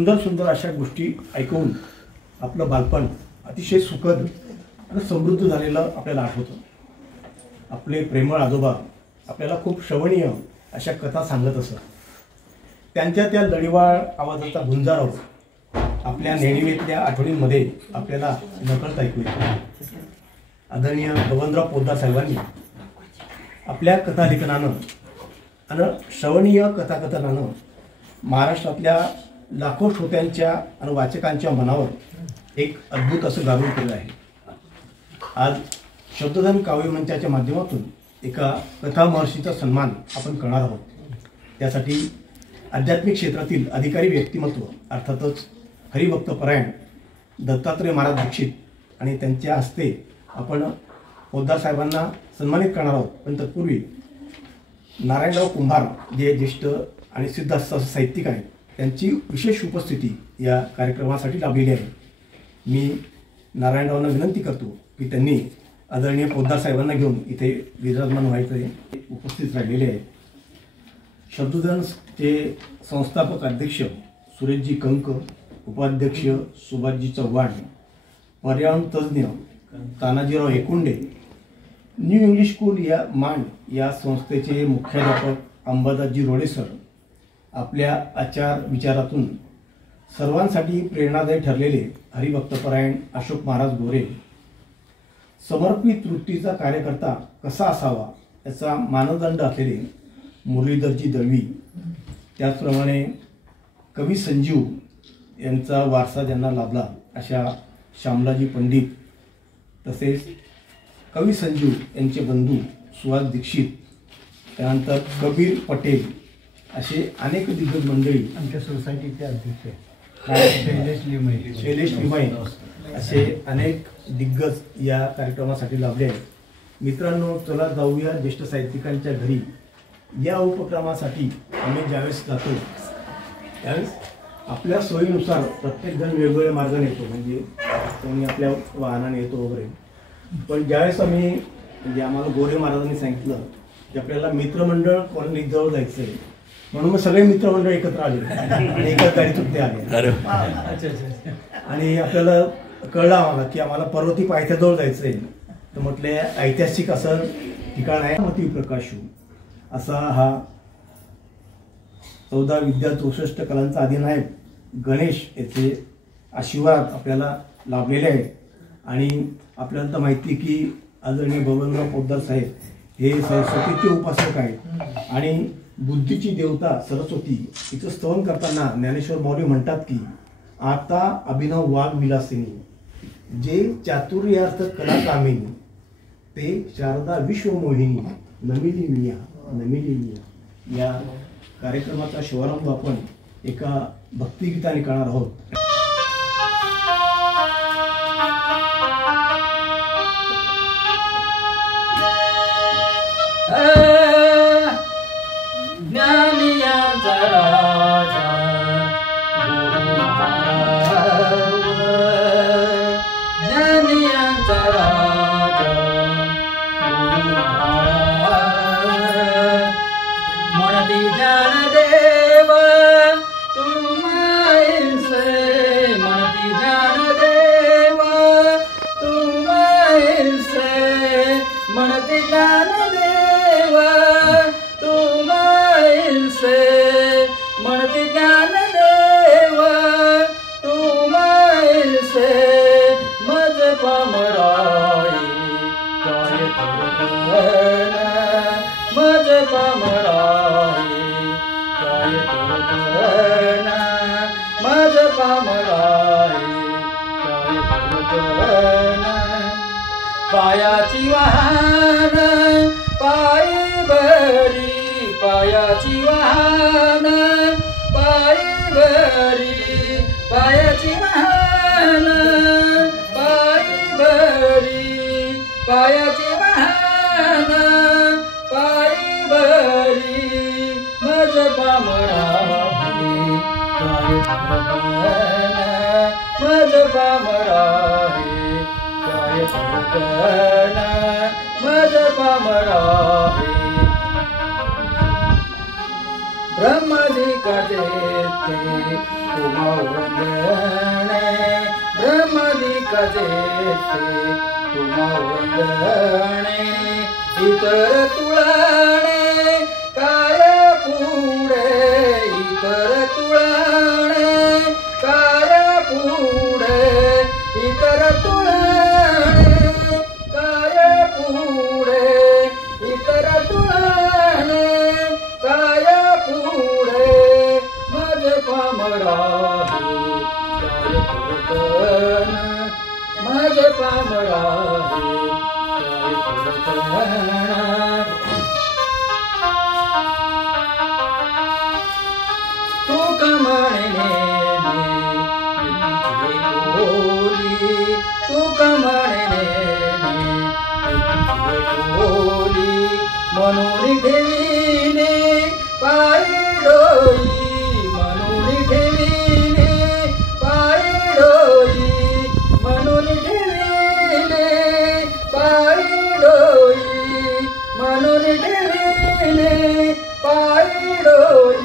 सुंदर सुंदर अशा गोष्टी ऐकून आपलं बालपण अतिशय सुखद आणि समृद्ध झालेलं आपल्याला आठवतं. आपले प्रेमळ आजोबा आपल्याला खूप श्रवणीय अशा कथा सांगत असत. त्यांच्या त्या लढीवाळ आवाजाचा गुंजाराव आपल्या नेणिवेतल्या आठवणींमध्ये आपल्याला नकळत ऐकू येतो. आदरणीय बबनराव पोद्दार साहेबांनी आपल्या कथालेखनानं आणि श्रवणीय कथाकथनानं महाराष्ट्रातल्या लाखो श्रोत्यांच्या आणि वाचकांच्या मनावर एक अद्भुत असं गारुड केलं आहे. आज शब्दधन काव्यमंचाच्या माध्यमातून एका कथा महर्षीचा सन्मान आपण करणार आहोत. त्यासाठी आध्यात्मिक क्षेत्रातील अधिकारी व्यक्तिमत्व अर्थातच हरिभक्तपरायण दत्तात्रय महाराज दीक्षित आणि त्यांच्या हस्ते आपण पोद्दार साहेबांना सन्मानित करणार आहोत. पण तत्पूर्वी नारायणराव कुंभार जे ज्येष्ठ आणि सिद्ध साहित्यिक आहेत त्यांची विशेष उपस्थिती या कार्यक्रमासाठी लाभलेली आहे. मी नारायणरावांना विनंती करतो की त्यांनी आदरणीय पोद्दार साहेबांना घेऊन इथे विराजमान व्हायचे उपस्थित राहिलेले आहेत. शब्दधनचे संस्थापक अध्यक्ष सुरेशजी कंक, उपाध्यक्ष सुभाषजी चव्हाण, पर्यावरण तज्ज्ञ तानाजीराव एकुंडे, न्यू इंग्लिश स्कूल या मांड या संस्थेचे मुख्याध्यापक अंबादासजी रोडे सर आपल्या आचार विचारातून सर्वांसाठी प्रेरणादायी ठरलेले हरिभक्तपरायण अशोक महाराज गोरे, समर्पित वृत्तीचा कार्यकर्ता कसा असावा याचा मानदंड असलेले मुरलीधरजी दळवी, त्याचप्रमाणे कवी संजीव यांचा वारसा ज्यांना लाभला अशा श्यामलाजी पंडित, तसेच कवी संजीव यांचे बंधू सुहास दीक्षित, त्यानंतर कबीर पटेल असे अनेक दिग्गज मंडळी, आमच्या सोसायटीचे अध्यक्ष शैलेश लिमाई असे अनेक दिग्गज या कार्यक्रमासाठी लाभले आहेत. मित्रांनो, चला जाऊया ज्येष्ठ साहित्यिकांच्या घरी. या उपक्रमासाठी आम्ही ज्यावेळेस जातो त्यावेळेस आपल्या सोयीनुसार प्रत्येकजण वेगवेगळ्या मार्गाने येतो, म्हणजे कोणी आपल्या वाहनाने येतो वगैरे. पण ज्यावेळेस आम्ही म्हणजे आम्हाला गोरे महाराजांनी सांगितलं की आपल्याला मित्रमंडळ कॉलनीजवळ जायचं आहे, म्हणून मग सगळे मित्रमंडळ एकत्र आले आणि एकाच गाडीतून ते आले. आणि आपल्याला कळलं आम्हाला की आम्हाला पर्वती पायथ्याजवळ जायचं आहे. तर म्हटले ऐतिहासिक असं ठिकाण आहे मती प्रकाशू असा हा 14 विद्या 64 कलांचा अधिनायक गणेश याचे आशीर्वाद आपल्याला लाभलेले आहेत. आणि आपल्याला तर माहिती की आदरणीय बबनराव पोद्दार साहेब हे सरस्वतीचे उपासक आहेत आणि बुद्धीची देवता सरस्वती हिचं स्तवन करताना ज्ञानेश्वर माऊली म्हणतात की आता अभिनव वाघ विलासिनी जे चातुर्यार्थ कला कामिनी ते शारदा विश्वमोहिनी नमिली मिया नमिली मिया. या कार्यक्रमाचा शुभारंभ आपण एका भक्तिगीताने करणार आहोत. पायाची वाहन पायी भरी, पायाची वाहन पायी भरी, पायाची वाहन पायी भरी, पायाची वाहन पायी भरी, मज पामराही काय मज पामराही काय मज पामराही. ब्रह्मदेवाने ब्रह्मलिकाचे तुमावंदने ब्रह्मलिकाचे तुमावंदने इतर तुळणे काय पुढे इतर तुळणे काय पुढे इतर तुळणे काय पुढे इतर तुळणे काय पुढे मज पामराही काय पुरतन मज पामराही काय पुरतन तू कमळने बोली तू कमळने बोली म्हणून ठेवीने पायी डोई म्हणून ठेवीने पायी डोई म्हणून ठेवीने पायी डोई म्हणून ठेवीने पायी डोई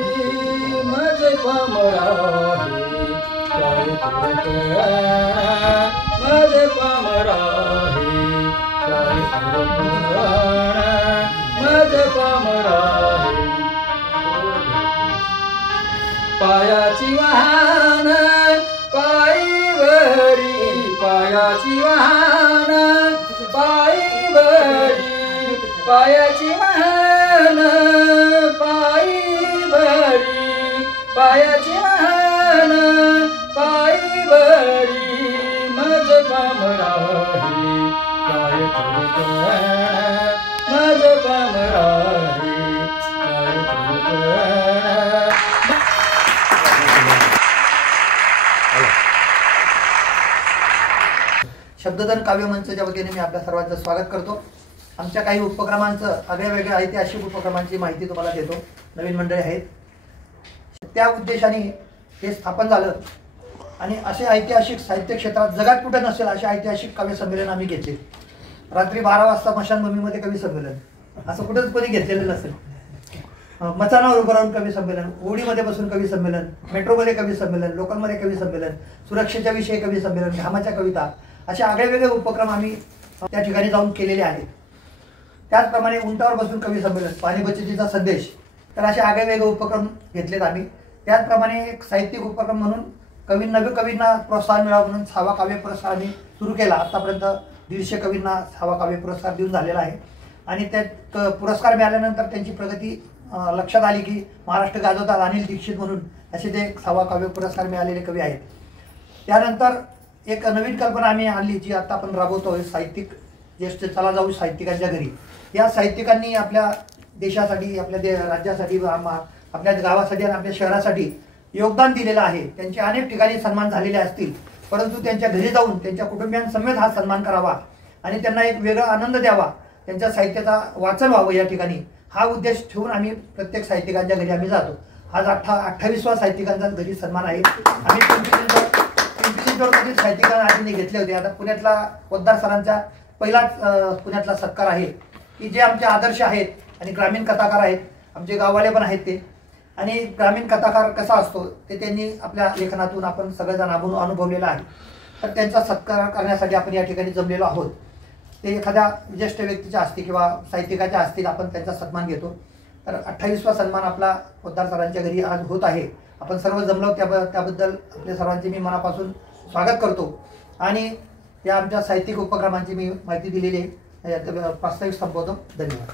मज पामराही काय पुरतन मज पामराही काय पुरतन मज पामराही पायाची वाहन पायीवरी पायाची वाहन पायीवरी पायाची वाहन पायीवरी पायाची वाहन पायीवरी मज पामराही काय पुरतन मज पामराही काय पुरतन शब्दधन काव्यमंचच्या वतीने मी आपल्या सर्वांचं स्वागत करतो. आमच्या काही उपक्रमांचं आगळ्या वेगळ्या ऐतिहासिक उपक्रमांची माहिती तुम्हाला देतो. नवीन मंडळी आहेत त्या उद्देशाने हे स्थापन झालं आणि असे ऐतिहासिक साहित्य क्षेत्रात जगात कुठे नसेल असे ऐतिहासिक काव्य संमेलन आम्ही घेतले. रात्री 12 वाजता स्मशानभूमीमध्ये कवी संमेलन असं कुठंच कोणी घेतलेलं नसेल. मचानावर उभं राहून कवी संमेलन, होडीमध्ये बसून कवी संमेलन, मेट्रोमध्ये कवी संमेलन, लोकलमध्ये कवी संमेलन, सुरक्षेच्या विषयी कवी संमेलन, घामाच्या कविता असे आगळेवेगळे उपक्रम आम्ही त्या ठिकाणी जाऊन केलेले आहेत. त्याचप्रमाणे उंटावर बसून कवी संमेलन, पाणी बचतीचा संदेश, तर असे आगळेवेगळे उपक्रम घेतलेत आम्ही. त्याचप्रमाणे एक साहित्यिक उपक्रम म्हणून नवीन कवींना प्रोत्साहन मिळावं म्हणून 6वा काव्य पुरस्कार आम्ही सुरू केला. आतापर्यंत 150 कवींना 6वा काव्य पुरस्कार देऊन झालेला आहे आणि त्यात पुरस्कार मिळाल्यानंतर त्यांची प्रगती लक्षात आली की महाराष्ट्र गाजवतात अनिल दीक्षित म्हणून असे ते 6वा काव्य पुरस्कार मिळालेले कवी आहेत. त्यानंतर एक नवीन कल्पना आम्ही आणली जी आता आपण राबवतोय, साहित्यिक ज्येष्ठ चला जाऊ साहित्यिकांच्या घरी. या साहित्यिकांनी आपल्या देशासाठी, आपल्या राज्यासाठी, आपल्या गावासाठी आणि आपल्या शहरासाठी योगदान दिलेलं आहे. त्यांचे अनेक ठिकाणी सन्मान झालेले असतील, परंतु त्यांच्या घरी जाऊन त्यांच्या कुटुंबियांसमेत हा सन्मान करावा आणि त्यांना एक वेगळा आनंद द्यावा, त्यांच्या साहित्याचा वाचन व्हावं या ठिकाणी, हा उद्देश ठेवून आम्ही प्रत्येक साहित्यिकांच्या घरी आम्ही जातो. आज 28वा साहित्यिकांचा घरी सन्मान आहे. आम्ही पिंपरी साहित्यिकांना आधी घेतले होते. आता पुण्यातला पोद्दार सरांचा पहिलाच पुण्यातला सत्कार आहे की जे आमचे आदर्श आहेत आणि ग्रामीण कथाकार आहेत, आमचे गाववाले पण आहेत ते. आणि ग्रामीण कथाकार कसा असतो ते त्यांनी आपल्या लेखनातून आपण सगळेजण अनुभवलेला आहे. तर त्यांचा सत्कार करण्यासाठी आपण या ठिकाणी जमलेलो आहोत. ते एखाद्या ज्येष्ठ व्यक्तीच्या असतील किंवा साहित्यिकाच्या असतील, आपण त्यांचा सन्मान घेतो. तर 28वा सन्मान आपला पोद्दार सरांच्या घरी आज होत आहे. आपण सर्व जमलो त्याबद्दल आपल्या सर्वांचे मी मनापासून स्वागत करतो. आणि या आमच्या साहित्यिक उपक्रमांची मी माहिती दिलेली आहे. प्रास्ताविक संबोधन. धन्यवाद.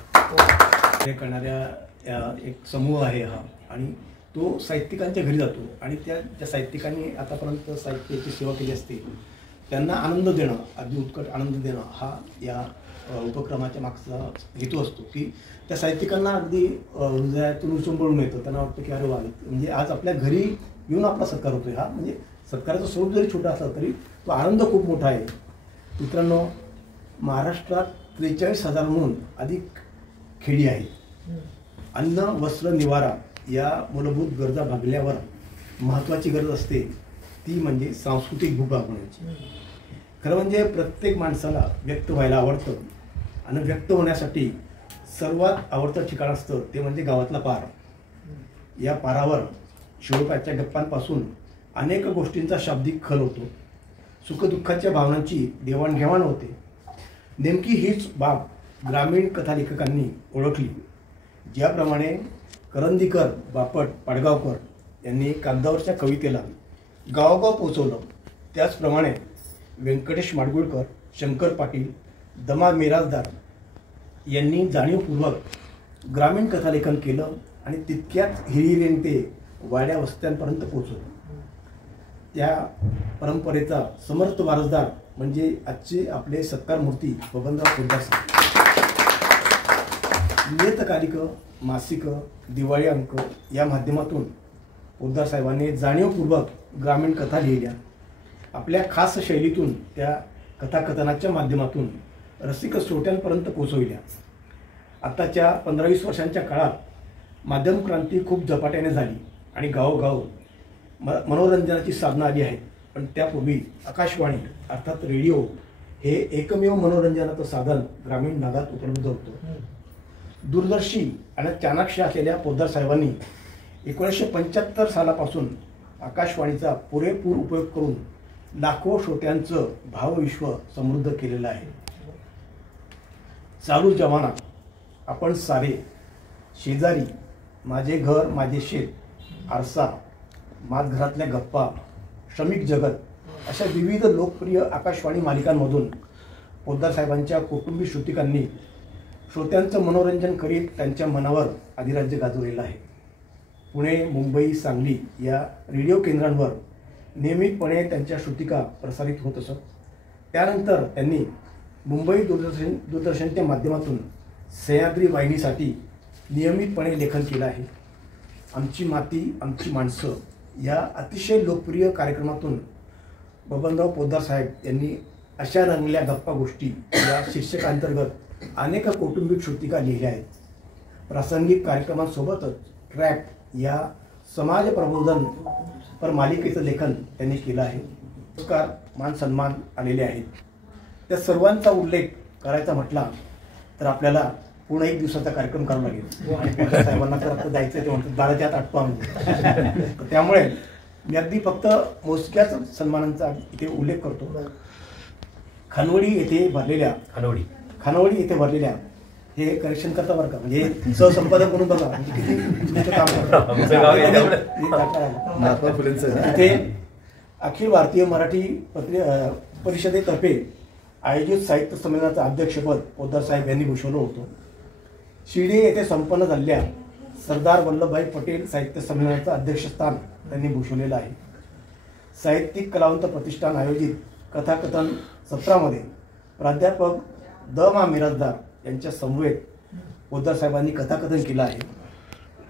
हे करणाऱ्या एक समूह आहे हा, आणि तो साहित्यिकांच्या घरी जातो आणि त्या साहित्यिकांनी आतापर्यंत साहित्याची सेवा केली असते, त्यांना आनंद देणं, अगदी उत्कट आनंद देणं हा या उपक्रमाच्या मागचा हेतू असतो. की त्या साहित्यिकांना अगदी हृदयातून उचंबळून येतं. त्यांना वाटतं की अरे वा, म्हणजे आज आपल्या घरी येऊन आपला सत्कार होतोय. हा म्हणजे सत्काराचं स्वरूप जरी छोटा असला तरी तो आनंद खूप मोठा आहे. मित्रांनो, महाराष्ट्रात 43,000हून अधिक खेडी आहेत. अन्न, वस्त्र, निवारा या मूलभूत गरजा भागल्यावर महत्त्वाची गरज असते ती म्हणजे सांस्कृतिक भूक भागवण्याची. खरं म्हणजे प्रत्येक माणसाला व्यक्त व्हायला आवडतं आणि व्यक्त होण्यासाठी सर्वात आवडतं ठिकाण असतं ते म्हणजे गावातला पार. या पारावर शिवपाच्या गप्पांपासून अनेक गोष्टींचा शाब्दिक खल होतो. सुखदुःखाच्या भावनांची देवाणघेवाण होते. नेमकी हीच बाब ग्रामीण कथालेखकांनी ओळखली. ज्याप्रमाणे करंदीकर, बापट, पाडगावकर यांनी कागदावरच्या कवितेला गावोगाव पोचवलं, त्याचप्रमाणे व्यंकटेश माडगुळकर, शंकर पाटील, दमा मिराजदार यांनी जाणीवपूर्वक ग्रामीण कथालेखन केलं आणि तितक्याच हिरिरीने ते वाड्या वस्त्यांपर्यंत पोचवलं. त्या परंपरेचा समर्थ वारसदार म्हणजे आजचे आपले सत्कारमूर्ती बबनराव पोद्दार साहेब. नियतकालिकं, मासिकं, दिवाळी अंक या माध्यमातून पोद्दार साहेबांनी जाणीवपूर्वक ग्रामीण कथा लिहिल्या. आपल्या खास शैलीतून त्या कथाकथनाच्या माध्यमातून रसिक श्रोत्यांपर्यंत पोचविल्या. आताच्या 15-20 वर्षांच्या काळात माध्यम क्रांती खूप झपाट्याने झाली आणि गावोगाव मनोरंजनाची साधनं आली आहेत. पण त्यापूर्वी आकाशवाणी अर्थात रेडिओ हे एकमेव मनोरंजनाचं साधन ग्रामीण भागात उपलब्ध होतं. दूरदर्शी आणि चाणाक्ष असलेल्या पोद्दार साहेबांनी 1975 सालापासून आकाशवाणीचा पुरेपूर उपयोग करून लाखो श्रोत्यांचं भावविश्व समृद्ध केलेलं आहे. चालू जमाना, आपण सारे, शेजारी, माझे घर माझे शेत, आरसा, घरातल्या गप्पा, श्रमिक जगत अशा विविध लोकप्रिय आकाशवाणी मालिकांमधून पोद्दार साहेबांच्या कौटुंबिक श्रुतिकांनी श्रोत्यांचं मनोरंजन करीत त्यांच्या मनावर अधिराज्य गाजवलेलं आहे. पुणे, मुंबई, सांगली या रेडिओ केंद्रांवर नियमितपणे त्यांच्या श्रुतिका प्रसारित होत असत. त्यानंतर त्यांनी मुंबई दूरदर्शनच्या माध्यमातून सह्याद्री वाहिनीसाठी नियमितपणे लेखन केलं आहे. आमची माती आमची माणसं या अतिशय लोकप्रिय कार्यक्रमातून बबनराव पोद्दार साहेब यांनी अशा रंगल्या गप्पा गोष्टी या शीर्षकांतर्गत अनेक कौटुंबिक श्रुतिका लिहिल्या आहेत. प्रासंगिक कार्यक्रमांसोबतच ट्रॅप या समाज प्रबोधन पर मालिकेचं लेखन त्यांनी केलं आहे. पुरस्कार, मान सन्मान आलेले आहेत. त्या सर्वांचा उल्लेख करायचा म्हटला तर आपल्याला पूर्ण 1 दिवसाचा कार्यक्रम करावा लागेल आणि पोद्दार साहेबांना तर आता जायचं ते म्हणतात 12च्या आत आटपा आम्ही. त्यामुळे मी अगदी फक्त मोजक्याच सन्मानांचा इथे उल्लेख करतो. खानवडी येथे भरलेल्या हे करेक्शन करता बरं का, म्हणजे सहसंपादक म्हणून बघा म्हणजे किती काम करतात. इथे अखिल भारतीय मराठी परिषदेतर्फे आयोजित साहित्य संमेलनाचं अध्यक्षपद पोद्दार साहेब यांनी भूषवलं होतं. शिर्डी येथे संपन्न झालेल्या सरदार वल्लभभाई पटेल साहित्य संमेलनाचं अध्यक्षस्थान त्यांनी भूषवलेलं आहे. साहित्यिक कलावंत प्रतिष्ठान आयोजित कथाकथन सत्रामध्ये प्राध्यापक द.मा. मिराजदार यांच्या समवेत पोद्दार साहेबांनी कथाकथन केलं आहे.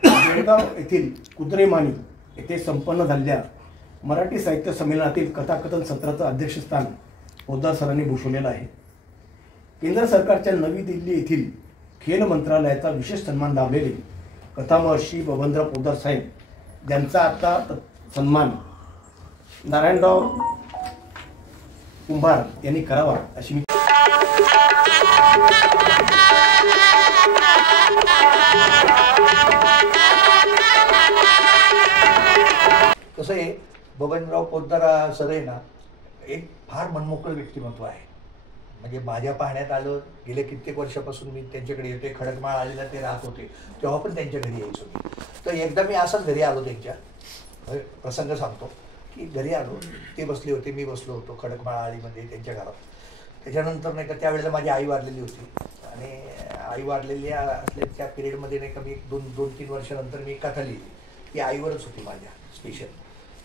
बेळगाव येथील कुद्रेमानी येथे संपन्न झालेल्या मराठी साहित्य संमेलनातील कथाकथन सत्राचं अध्यक्षस्थान पोद्दार सरांनी भूषवलेलं आहे. केंद्र सरकारच्या नवी दिल्ली येथील खेल मंत्रालयाचा विशेष सन्मान लाभलेले कथामहर्षी बबनराव पोद्दार साहेब ज्यांचा आता सन्मान नारायणराव कुंभार यांनी करावा अशी मी कसं आहे, बबनराव पोद्दार सर आहे ना, एक फार मनमोकळं व्यक्तिमत्व आहे. म्हणजे माझ्या पाहण्यात आलं, गेल्या कित्येक वर्षापासून मी त्यांच्याकडे येते. खडकमाळ आलेला ते राहत होते तेव्हा पण त्यांच्या घरी यायचो मी. तर एकदा मी असंच घरी आलो, त्यांच्या प्रसंग सांगतो की घरी आलो, ते बसले होते, मी बसलो होतो खडकमाळ आळीमध्ये त्यांच्या घरात. त्याच्यानंतर नाही का त्यावेळेला माझी आई वारलेली होती आणि आई वारलेली असल्या त्या पिरियडमध्ये नाही का मी 2-3 वर्षानंतर मी कथा लिहिली. ती आईवरच होती माझ्या स्पेशल.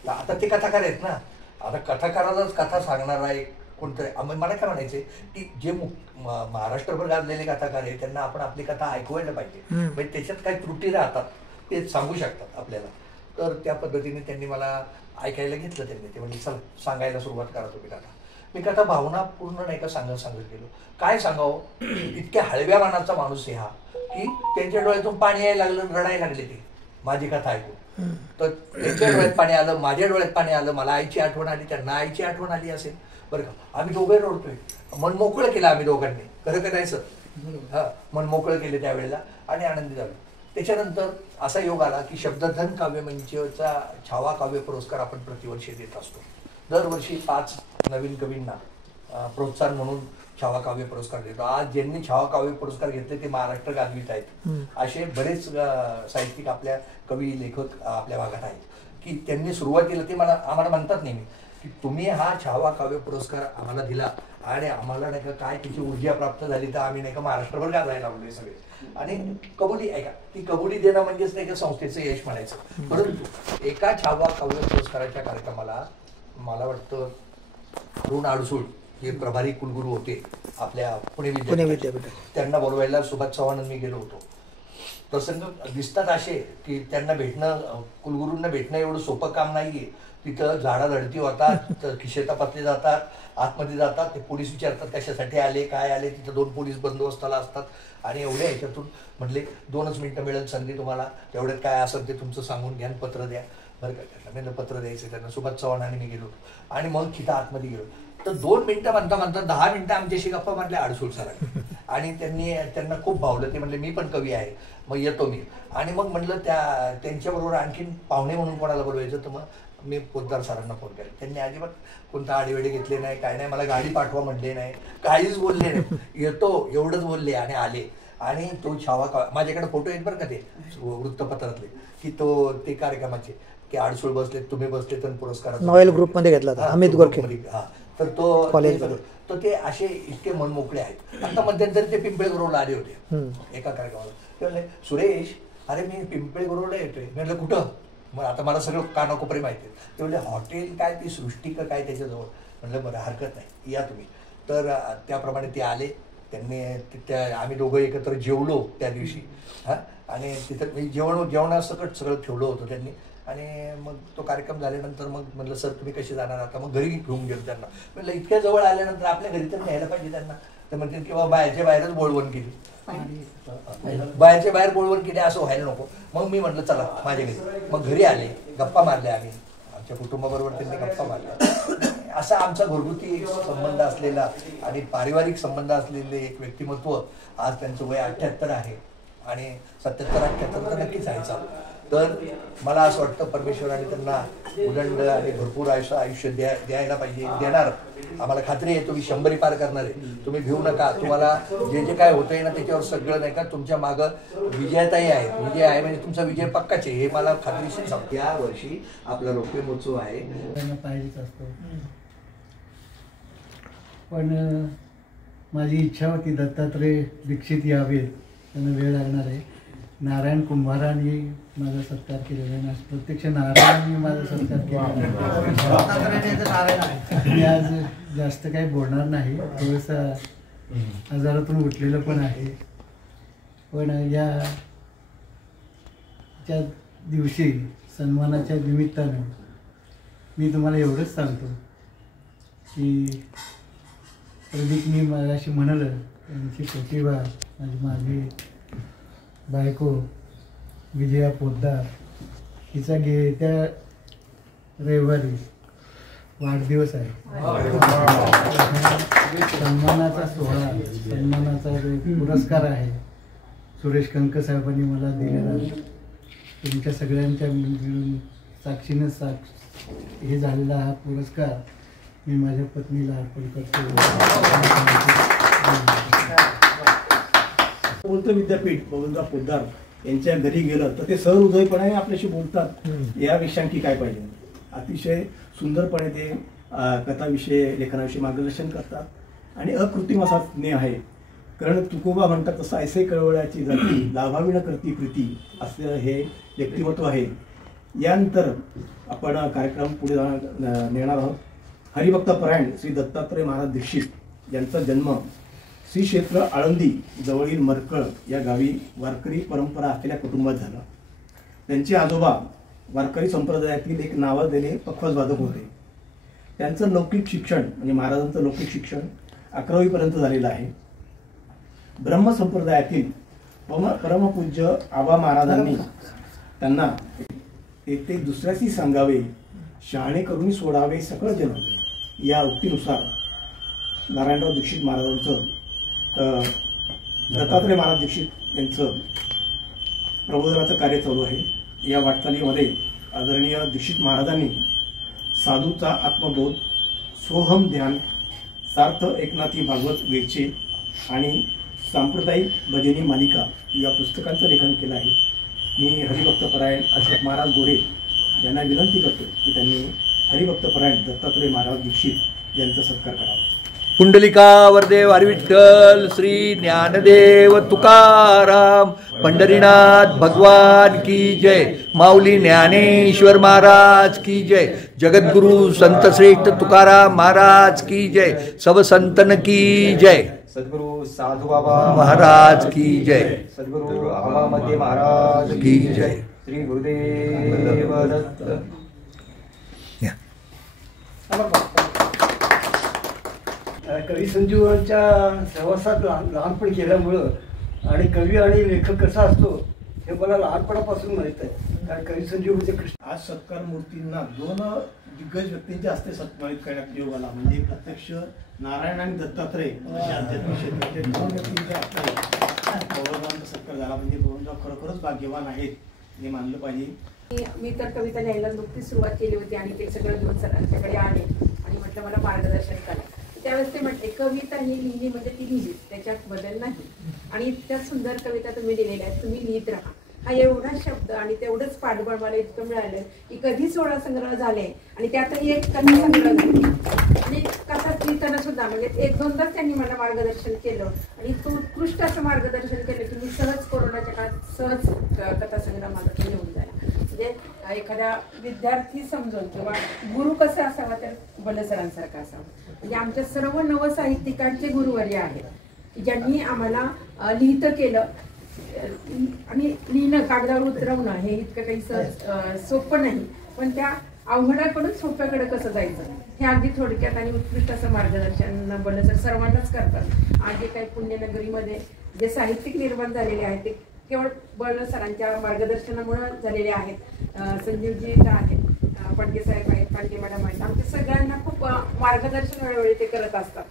आता ते कथाकार आहेत ना, आता कथाकारालाच कथा सांगणारा एक कोणतरी, मला काय म्हणायचे की जे महाराष्ट्रभर गाजलेले कथाकार आहेत त्यांना आपण आपली कथा ऐकवायला पाहिजे. म्हणजे त्याच्यात काही त्रुटी राहतात ते सांगू शकतात आपल्याला. तर त्या पद्धतीने त्यांनी मला ऐकायला घेतलं. ते म्हणजे चल सांगायला सुरुवात करा तुम्ही कथा. मी कथा भावना पूर्ण नाही का सांगत गेलो. काय सांगावं, इतक्या हळव्या मनाचा माणूस आहे हा की त्यांच्या डोळ्यातून पाणी यायला लागलं, रडायला लागले ते माझी कथा ऐकून. तर त्यांच्या डोळ्यात पाणी आलं, माझ्या डोळ्यात पाणी आलं, मला आईची आठवण आली, त्यांना आईची आठवण आली असेल बरं का. आम्ही दोघे रडतोय, मन मोकळं केलं आम्ही दोघांनी, खरं करायचं. मन मोकळं केलं त्यावेळेला आणि आनंदी झालो. त्याच्यानंतर असा योग आला की शब्दधन काव्यमंचचा छावा काव्य पुरस्कार आपण प्रतिवर्षी देत असतो. दरवर्षी 5 नवीन कवींना प्रोत्साहन म्हणून छावा काव्य पुरस्कार देतो. आज ज्यांनी छावा काव्य पुरस्कार घेतले ते महाराष्ट्र गाजवीत आहेत. असे बरेच साहित्यिक आपल्या कवी लेखक आपल्या भागात आहेत की त्यांनी सुरुवातीला ते आम्हाला म्हणतात नेहमी की तुम्ही हा छावा काव्य पुरस्कार आम्हाला दिला आणि आम्हाला नाही का काय त्याची ऊर्जा प्राप्त झाली तर आम्ही नाही का महाराष्ट्रभर गाजायला लागले सगळे. आणि कबुली ऐका, ती कबुली देणं म्हणजेच नाही का संस्थेचं यश म्हणायचं. परंतु एका छावा काव्य पुरस्काराच्या कार्यक्रमाला मला वाटतं अरुण अडसूळ जे प्रभारी कुलगुरू होते आपल्या पुणे विद्यापीठात, त्यांना बोलवायला सुभाष चव्हाण मी गेलो होतो. प्रसंग दिसतात असे की त्यांना भेटणं, कुलगुरूंना भेटणं एवढं सोपं काम नाहीये. तिथं झाडाझडती होतात, खिशे तपासले जातात, आतमध्ये जातात, ते पोलीस विचारतात कशासाठी आले काय आले. तिथं 2 पोलीस बंदोबस्ताला असतात आणि एवढ्या ह्याच्यातून म्हटले 2च मिनिटं मिळेल संधी तुम्हाला, तेवढ्यात काय असेल ते तुमचं सांगून घ्या, पत्र द्या. बरं का, त्यांना पत्र द्यायचं त्यांना. सुभाष चव्हाणांनी मी गेलो आणि मग तिथं आतमध्ये गेलो तर 2 मिनिटं म्हणता 10 मिनिटं आमच्याशी गप्पा मारल्या अडसूळ सरांनी. आणि त्यांना खूप भावलं. ते म्हणले मी पण कवी आहे, मग येतो मी. आणि मग म्हटलं त्यांच्याबरोबर आणखीन पाहुणे म्हणून कोणाला बोलवायचं, तर मग मी पोद्दार सरांना फोन केला. त्यांनी अजिबात कोणता आडेवेडे घेतले नाही, काय नाही, मला गाडी पाठवा म्हणले नाही, काहीच बोलले नाही. येतो एवढंच बोलले आणि आले. आणि तो छावा माझ्याकडे फोटो आहेत बरं का ते वृत्तपत्रातले की ते कार्यक्रमाचे की अडसूळ बसले, तुम्ही बसले तर पुरस्कार नॉवेल ग्रुपमध्ये घेतला होता अमित गोरखे. हा, तर तो कॉलेज तर ते असे इतके मन मोकळे आहेत. आता मध्यंतरी ते पिंपळेगुरवला आले होते एका कार्यक्रमाला. ते म्हणले सुरेश अरे मी पिंपळेगुरवला येतोय. मी म्हटलं कुठं? मग आता मला सगळं कानाकोपरे माहिती आहे. ते म्हणजे हॉटेल काय ती सृष्टी का काय त्याच्याजवळ. म्हटलं बरं हरकत नाही या तुम्ही. तर त्याप्रमाणे ते आले. त्यांनी आम्ही दोघं एकत्र जेवलो त्या दिवशी. हां, आणि तिथं मी जेवणासकट सगळं ठेवलं होतं त्यांनी. आणि मग तो कार्यक्रम झाल्यानंतर मग म्हटलं सर तुम्ही कसे जाणार आता, मग घरी घेऊन गेलो त्यांना. म्हटलं इतक्या जवळ आल्यानंतर आपल्या घरी तर न्यायला पाहिजे त्यांना. तर म्हणते किंवा बाहेरच्या बाहेरच बोलवण केली, बाहेरच्या बाहेर बोलवण केली असं व्हायला नको. मग मी म्हटलं चला माझ्या घरी. मग घरी आले, गप्पा मारल्या आम्ही, आमच्या कुटुंबाबरोबर त्यांनी गप्पा मारल्या. असा आमचा घरगुती एक संबंध असलेला आणि पारिवारिक संबंध असलेले एक व्यक्तिमत्व. आज त्यांचं वय 78 आहे आणि 77-78 तर नक्कीच आहे. तर मला असं वाटतं परमेश्वराने त्यांना उदंड आणि भरपूर आयुष्य द्यायला पाहिजे. देणार, आम्हाला खात्री आहे तुम्ही 100 पार करणार आहे. तुम्ही भिवू नका. तुम्हाला जे काय होतंय ना त्याच्यावर सगळं नाही का तुमच्या मागं विजयताई आहे. विजय आहे म्हणजे तुमचा विजय पक्काच आहे हे मला खात्रीशीर सांगतो. या वर्षी आपला रौप्य महोत्सव आहे. पाहिजेच असतो. पण माझी इच्छा होती दत्तात्रय दीक्षित यावे, त्यांना वेळ लागणार आहे. नारायण कुंभारांनी माझा सत्कार केलेला आहे. प्रत्यक्ष नारायणांनी माझा सत्कार केलेला आहे. मी आज जास्त काही बोलणार नाही. थोडंसं आजारातून उठलेलं पण आहे. पण त्या दिवशी सन्मानाच्या निमित्तानं मी तुम्हाला एवढंच सांगतो की प्रदीपनी माझ्याशी म्हणालं त्यांची प्रतिभा माझी बायको विजया पोद्दार हिचा त्या रविवारी वाढदिवस आहे. सन्मानाचा सोहळा, सन्मानाचा पुरस्कार आहे सुरेश कंक साहेबांनी मला दिलेला. तुमच्या सगळ्यांच्या मिळून साक्षीनं हे झालेला हा पुरस्कार मी माझ्या पत्नीला अर्पण करतो. बोलतं विद्यापीठ गोविंदराव पोद्दार यांच्या घरी गेलं तर ते सहृदयपणे आपल्याशी बोलतात. यापेक्षा आणखी काय पाहिजे. अतिशय सुंदरपणे ते कथाविषयी लेखनाविषयी मार्गदर्शन करतात आणि अकृत्रिम असा स्नेह आहे. कारण तुकोबा म्हणतात तसं ऐसे कळवळ्याची जाती लाभावी न करती प्रीती असं हे व्यक्तिमत्व आहे. यानंतर आपण कार्यक्रम पुढे नेणार आहोत. हरिभक्त परायण श्री दत्तात्रय महाराज दीक्षित यांचा जन्म श्री क्षेत्र आळंदी जवळील मरकळ या गावी वारकरी परंपरा असलेल्या कुटुंबात झाला. त्यांचे आजोबा वारकरी संप्रदायातील एक नावाजलेले पखवाजवादक होते. त्यांचं लौकिक शिक्षण म्हणजे महाराजांचं लौकिक शिक्षण 11वी पर्यंत झालेलं आहे. ब्रह्म संप्रदायातील परमपूज्य आबा महाराजांनी त्यांना ते दुसऱ्याशी सांगावे, शहाणे करून सोडावे सकळ जन या उक्तीनुसार नारायणराव दीक्षित महाराजांचं दत्तात्रय महाराज दीक्षित यांचं प्रबोधनाचं कार्य चालू आहे. या वाटचालीमध्ये आदरणीय दीक्षित महाराजांनी साधूचा आत्मबोध, सोहम ध्यान, सार्थ एकनाथी भागवत वेचे आणि सांप्रदायिक भजनी मालिका या पुस्तकांचं लेखन केलं आहे. मी हरिभक्तपरायण अशोक महाराज गोरे यांना विनंती करतो की त्यांनी हरिभक्तपरायण दत्तात्रय महाराज दीक्षित यांचा सत्कार करावा. पुंडलिकावरदे वारी विठ्ठल, श्री ज्ञानदेव तुकाराम, पंढरीनाथ भगवान की जय, माऊली ज्ञानेश्वर महाराज की जय, जगद्गुरु संत श्रेष्ठ तुकाराम महाराज की जय, सब संतन की जय, सद्गुरु साधु बाबा महाराज की जय, सद्गुरु आबामध्ये महाराज की जय. श्री गुरुदेव दत्त. कवी संजीवांच्या सहवासात लहानपण केल्यामुळं आणि कवी आणि लेखक कसा असतो हे मला लहानपणापासून माहीत आहे. कारण कवी संजीव म्हणजे कृष्ण. आज सत्कार मूर्तींना 2 दिग्गज व्यक्तींच्या हस्ते सत्कारित करण्यात योग आला. म्हणजे प्रत्यक्ष नारायण आणि दत्तात्रय असे आध्यात्मिक क्षेत्राचे 2 व्यक्तींच्या हस्ते गौरवांचा सत्कार झाला. म्हणजे गौरवराव खरोखरच भाग्यवान आहेत हे मानलं पाहिजे. मी तर कविता लिहायला नुकतीच सुरुवात केली होती आणि ते सगळं घेऊन सरांच्याकडे आले आणि म्हटलं मला मार्गदर्शन करा. त्यावेळेस ते म्हटले कविता ही लिहिली म्हणजे ती लिहिली, त्याच्यात बदल नाही. आणि इतक्या सुंदर कविता तुम्ही लिहिलेल्या आहेत, तुम्ही लिहित राहा. हा एवढा शब्द आणि तेवढंच पाठबळ मला इतकं मिळालं की कधी 16 संग्रह झाले आणि त्यातही एक कथा संग्रह झाली आणि कथा लिहिताना सुद्धा म्हणजे 1-2दाच त्यांनी मला मार्गदर्शन केलं आणि तो उत्कृष्ट असं मार्गदर्शन केलं की मी सहज कोरोनाच्या काळात सहज कथासंग्रह माझा तो लिहून जाईल. म्हणजे एखादा विद्यार्थी समजून किंवा गुरु कसा असावा तर बलसरांसारखा असावा. म्हणजे आमच्या सर्व नवसाहित्यिकांचे गुरुवर्य आहेत ज्यांनी आम्हाला लिहितं केलं आणि लिहिणं कागदावर उतरवणं हे इतकं काही सोपं नाही. पण त्या अवघडाकडून सोप्याकडे कसं जायचं हे अगदी थोडक्यात आणि उत्कृष्ट असं मार्गदर्शन बलसर सर्वांनाच करतात. आज जे काही पुण्यनगरीमध्ये जे साहित्यिक निर्माण झालेले आहेत ते केवळ बलसरांच्या मार्गदर्शनामुळे झालेले आहेत. संजीवजी आहेत, पांडे साहेब आहेत, पांडे मॅडम आहेत, आमच्या सगळ्यांना खूप मार्गदर्शन वेळोवेळी ते करत असतात.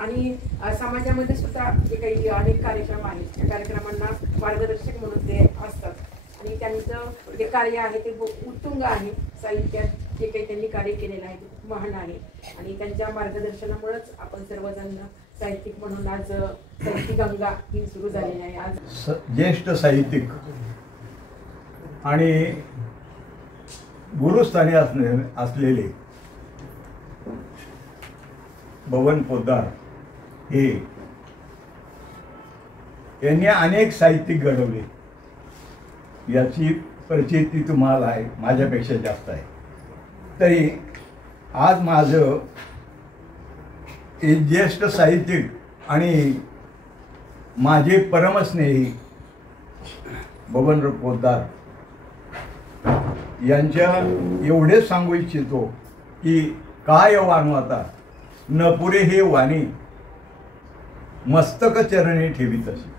आणि समाजामध्ये सुद्धा जे काही अनेक कार्यक्रम आहेत त्या कार्यक्रमांना मार्गदर्शक म्हणून ते असतात आणि त्यांचं जे कार्य आहे ते उत्तुंग आहे. साहित्यात जे काही त्यांनी कार्य केलेलं आहे ते खूप महान आहे आणि त्यांच्या मार्गदर्शनामुळेच आपण सर्वजण साहित्यिक म्हणून आज साहित्य गंगा ही सुरू झालेली आहे. आज ज्येष्ठ साहित्यिक आणि गुरुस्थानी असलेले बबन पोद्दार हे यांनी अनेक साहित्यिक घडवले. याची प्रचिती तुम्हाला आहे, माझ्यापेक्षा जास्त आहे. तरी आज माझं एक ज्येष्ठ साहित्यिक आणि माझे परमस्नेही बबनराव पोद्दार यांच्या एवढेच सांगू इच्छितो की काय वानवाता न पुरे हे वाणी मस्तक चरणी ठेवीत असे.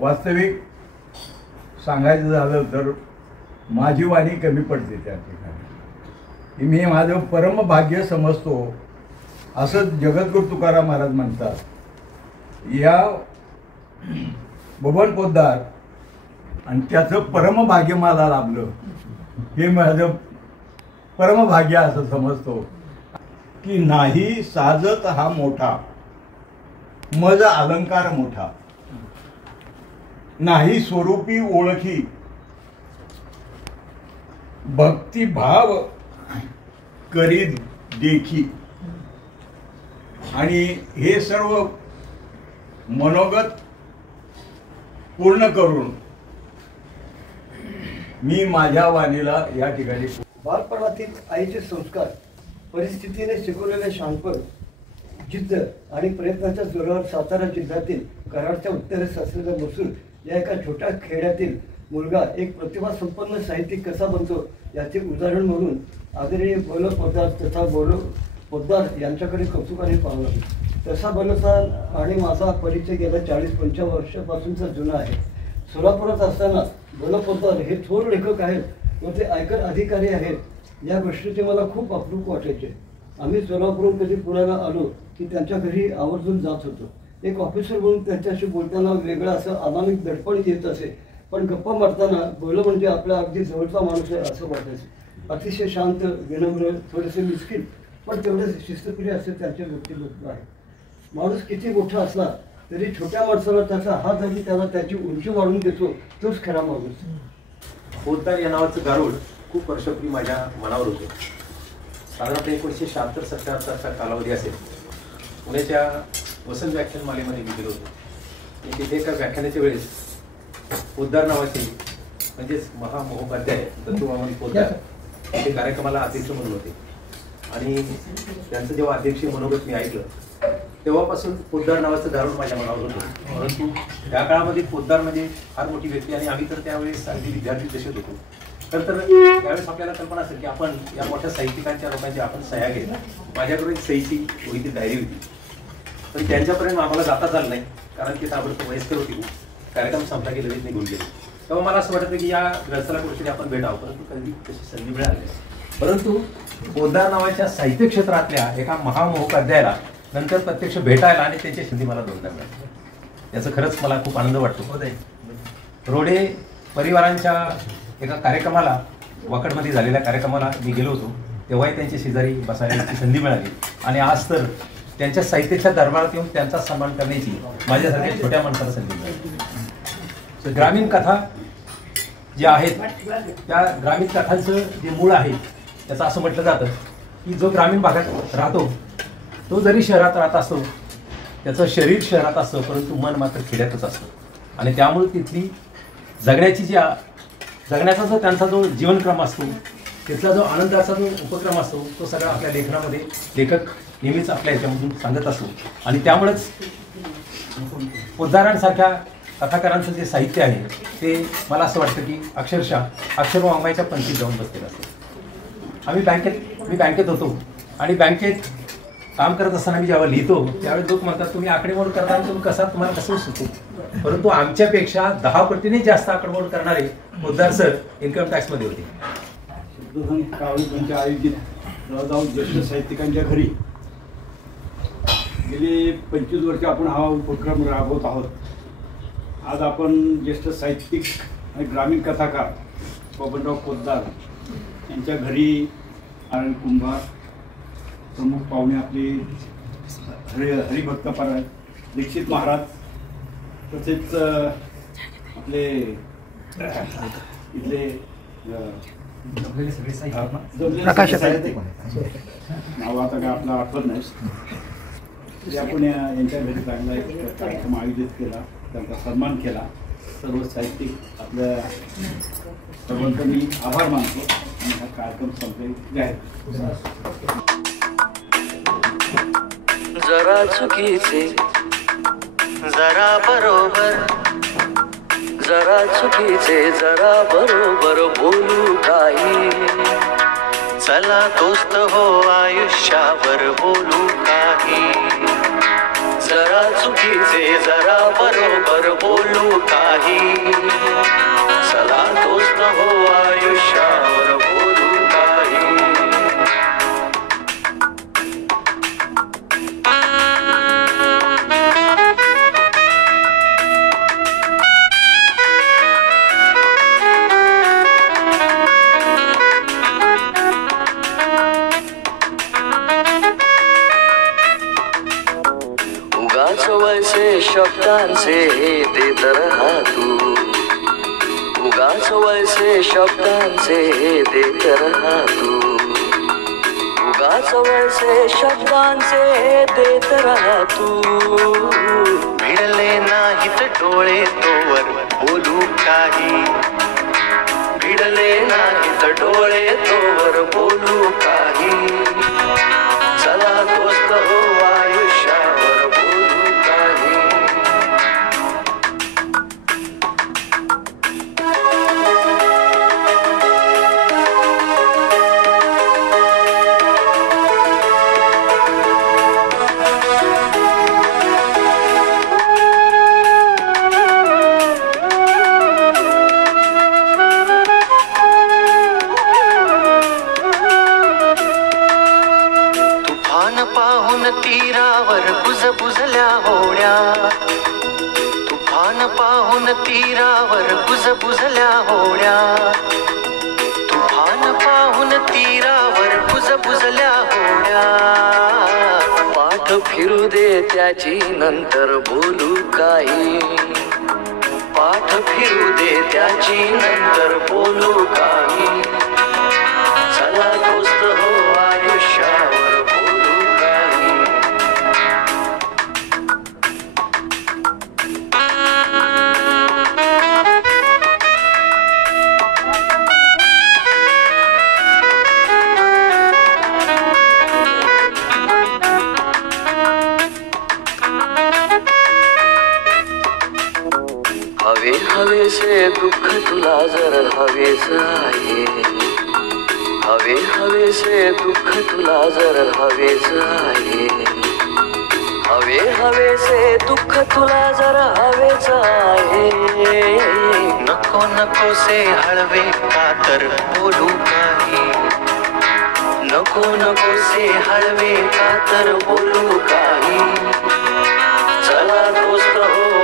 वास्तविक सांगायचं झालं तर माझी वाणी कमी पडते त्या ठिकाणी. मी माझं परम भाग्य समजतो असं जगद्गुरु तुकाराम महाराज म्हणतात. या बबन पोद्दार आणि त्याचं परमभाग्य मला लाभलं हे माझं परमभाग्य असं समजतो की नाही साजत हा मोठा मज अलंकार मोठा, नाही स्वरूपी ओळखी भक्तिभाव करीत देखी. आणि हे सर्व मनोगत पूर्ण करून मी माझ्या वाणीला या ठिकाणी. बालपणातील आईचे संस्कार, परिस्थितीने शिकवलेले शहाणपण, जिद्द आणि प्रयत्नाच्या जोरावर सातारा जिल्ह्यातील कराडच्या उत्तरेस असलेल्या मसूर या एका छोट्या खेड्यातील मुलगा एक प्रतिभा संपन्न साहित्यिक कसा बनतो याचे उदाहरण म्हणून आदरणीय बोलो पोद्दार तथा बोलो पोद्दार यांच्याकडे कौतुकाने पाहावं लागेल. तसा बोलोचा आणि माझा परिचय गेल्या 40-50 वर्षापासूनचा जुना आहे. सोलापुरात असताना बोलो पोद्दार हे थोर लेखक आहेत व ते आयकर अधिकारी आहेत. या गोष्टीचे मला खूप अप्रूप वाटायचे. आम्ही सोलापूरहून कधी पुण्याला आलो की त्यांच्या घरी आवर्जून जात होतो. एक ऑफिसर म्हणून त्यांच्याशी बोलताना वेगळं असं अनामिक दडपण येत असे, पण गप्पा मारताना बोललं म्हणजे आपला अगदी जवळचा माणूस आहे असं वाटायचं. अतिशय शांत, विनम्र, थोडेसे मिस्किन, पण तेवढे शिस्तप्रिय असे त्यांचे व्यक्तिमत्व आहे. माणूस किती मोठा असला तरी छोट्या माणसाला त्याचा हात आणि त्याला त्याची उंची वाढवून देतो, तोच खरा माणूस. पोद्दार या नावाचं गारुड खूप वर्षापूर्वी माझ्या मनावर होतं. साधारणतः 1976-77चा कालावधी असेल. पुण्याच्या वसंत व्याख्यानमालेमध्ये मी गेलो होतो. तिथे एका व्याख्यानाच्या वेळेस पोद्दार नावाचे म्हणजेच महामहोपाध्याय दत्तूमामा पोद्दार ते कार्यक्रमाला अध्यक्ष म्हणून होते. आणि त्यांचं जेव्हा अध्यक्षीय मनोगत मी ऐकलं तेव्हापासून पोद्दार नावाचं गारुड माझ्या मनावर होतं. परंतु त्या काळामध्ये पोद्दार म्हणजे फार मोठी व्यक्ती आणि आम्ही तर त्यावेळेस अगदी विद्यार्थी दशेत होतो. तर त्यावेळेस आपल्याला कल्पना असेल की आपण या मोठ्या साहित्यिकांच्या लोकांची आपण सह्या घेतल्या. माझ्याकडे एक सहीची होती डायरी होती, पण त्यांच्यापर्यंत आम्हाला जाता झालं नाही कारण की ताबडतोब वयस्कर होती. कार्यक्रम संपला की लगेच निघून गेले. तेव्हा मला असं वाटतं की या ग्रंथाला कुठेतरी आपण भेटावं, परंतु कधी तशी संधी मिळाली. परंतु पोद्दार नावाच्या साहित्य क्षेत्रातल्या एका महामहोपाध्यायाला नंतर प्रत्यक्ष भेटायला आणि त्याची संधी मला दोनदा मिळाली. याचा खरंच मला खूप आनंद वाटतो. रोडे परिवारांच्या एका कार्यक्रमाला, वाकडमध्ये झालेल्या कार्यक्रमाला मी गेलो होतो. तेव्हाही त्यांची शेजारी बसायची संधी मिळाली आणि आज तर त्यांच्या साहित्याच्या दरबारात येऊन त्यांचा सन्मान करण्याची माझ्यासारख्या छोट्या माणसाला संधी मिळाली. ग्रामीण कथा ज्या आहेत त्या ग्रामीण कथांचं जे मूळ आहे त्याचं असं म्हटलं जातं की जो ग्रामीण भागात राहतो तो जरी शहरात राहत असतो, त्याचं शरीर शहरात असतं परंतु मन मात्र खेड्यातच असतं. आणि त्यामुळे तिथली जगण्याचा जो त्यांचा जो जीवनक्रम असतो, तिथला जो आनंदाचा जो उपक्रम असतो तो सगळा आपल्या लेखनामध्ये लेखक नेहमीच आपल्या ह्याच्यामधून सांगत असतो. आणि त्यामुळेच पोद्दारांसारख्या कथाकारांचं जे साहित्य आहे ते मला असं वाटतं की अक्षरशः अक्षरवाङ्मयाच्या पंथीत जाऊन बसलेलं असतं. मी बँकेत होतो आणि बँकेत काम करत असताना मी जेव्हा लिहितो त्यावेळेस लोक म्हणतात तुम्ही आकडेमोड करता तुम्ही तुम्हाला कसं सुचतो. परंतु आमच्यापेक्षा 10 पटीने जास्त आकडेमोड करणारे पोद्दार सर इन्कम टॅक्समध्ये होते. आयोजित जवळजवळ ज्येष्ठ साहित्यिकांच्या घरी गेली 25 वर्ष आपण हा उपक्रम राबवत आहोत. आज आपण ज्येष्ठ साहित्यिक आणि ग्रामीण कथाकार बबनराव पोद्दार यांच्या घरी नारायण कुंभार, प्रमुख पाहुणे आपले हरिभक्तपरायण दीक्षित महाराज, तसेच आपले इथले नाव आता काय आपला आठवत नाही. आपण यांच्या घरी चांगला एक कार्यक्रम आयोजित केला, त्यांचा सन्मान केला. सर्व साहित्यिक आपल्या सर्वांचा मी आभार मानतो आणि हा कार्यक्रम संपलेला आहे. जरा चुकीचे जरा बरोबर, जरा चुकीचे जरा बरोबर बोलू काही. चला दोस्त हो आयुष्यावर बोलू काही. जरा चुकीचे जरा बरोबर बोलू काही. चला दोस्त हो आयुष्यावर बोलू काही. उगाच वैसे शब्दांचे देत रहा तू. उगाच वैसे शब्दांचे देत रहा तू. उगाच वैसे शब्दांचे देत रहा तू. भिडले नाहीत डोळे तोवर बोलू काही. भिडले नाहीत डोळे तोवर बोलू काही. चला दोस्त हो आयुष्यावर बोलू काही. तुफान पाहून तीरावर बुजल्या होड्या. पाहून तीरावर बुजबुजल्या होड्या, तुफान पाहून तीरावर बुजबुजल्या होड्या. पाठ फिरू दे त्याची नंतर बोलू काही, पाठ फिरू दे त्याची नंतर बोलू काही. चला दोस्त हो आयुष्यावर बोलू काही. हवे हवेसे दुःख तुला जर हवेच आहे, हवे हवेसे दुःख तुला जर हवेच आहे, हवे हवेसे दुःख तुला जर हवेच आहे. नको नकोसे हळवे का तर बोलू काही, नको नकोसे हळवे का तर बोलू काही. चला दोस्त हो